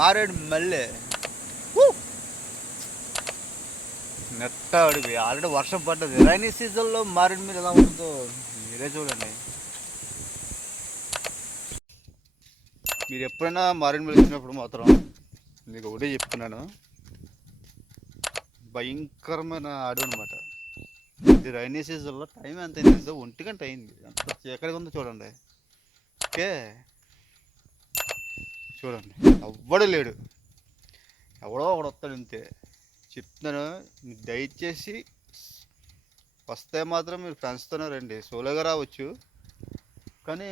మారేడు మల్లె నెట్ట అడిగి ఆల్రెడీ వర్షం పడ్డది. రైనీ సీజన్లో మారేడు మీద ఎలా ఉంటుందో మీరే చూడండి. మీరు ఎప్పుడైనా మారేడు మీద వచ్చినప్పుడు మాత్రం మీకు ఒకటే చెప్తున్నాను, భయంకరమైన అడవి అనమాట ఇది. రైనీ సీజన్లో టైం ఎంత అయింది? 1 గంట అయింది. ఎంత చీకటిగా ఉందో చూడండి. ఓకే, చూడండి ఎవ్వడు లేడు, ఎవడో ఒకడు వస్తాడు అంతే. చెప్తున్నాను, మీరు దయచేసి వస్తే మాత్రం మీరు ఫ్రెండ్స్తోనే రండి, సోలోగా రావచ్చు. కానీ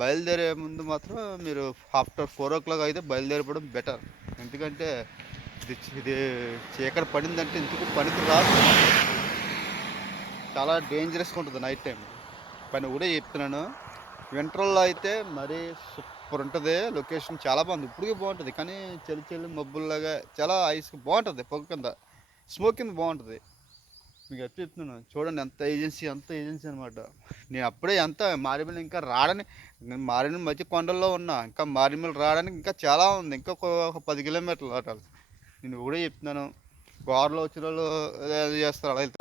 బయలుదేరే ముందు మాత్రం మీరు ఆఫ్టర్ 4 o'clock అయితే బయలుదేరిపోవడం బెటర్. ఎందుకంటే ఇది చీకటి పడిందంటే ఇందుకు పనికి రాదు, చాలా డేంజరస్గా ఉంటుంది నైట్ టైం పని కూడా చెప్తున్నాను. వింటర్లో అయితే మరీ సూపర్ ఉంటుంది, లొకేషన్ చాలా బాగుంది, ఇప్పటికీ బాగుంటుంది. కానీ చలి చలి మబ్బుల్లాగా చాలా ఐస్ బాగుంటుంది, పొగ కింద స్మోక్ కింద బాగుంటుంది. మీకు ఎట్లా చెప్తున్నాను చూడండి, అంత ఏజెన్సీ అనమాట. నేను అప్పుడే ఎంత మారేడుమిల్లి ఇంకా రాడని, నేను మారేడుమిల్లి మధ్య కొండల్లో ఉన్నా, ఇంకా మారేడుమిల్లి రావడానికి ఇంకా చాలా ఉంది, ఇంకా ఒక 10 కిలోమీటర్లు అటాలి. నేను కూడా చెప్తున్నాను, కారులో వచ్చిన వాళ్ళు చేస్తారు, అలా వెళ్తారు.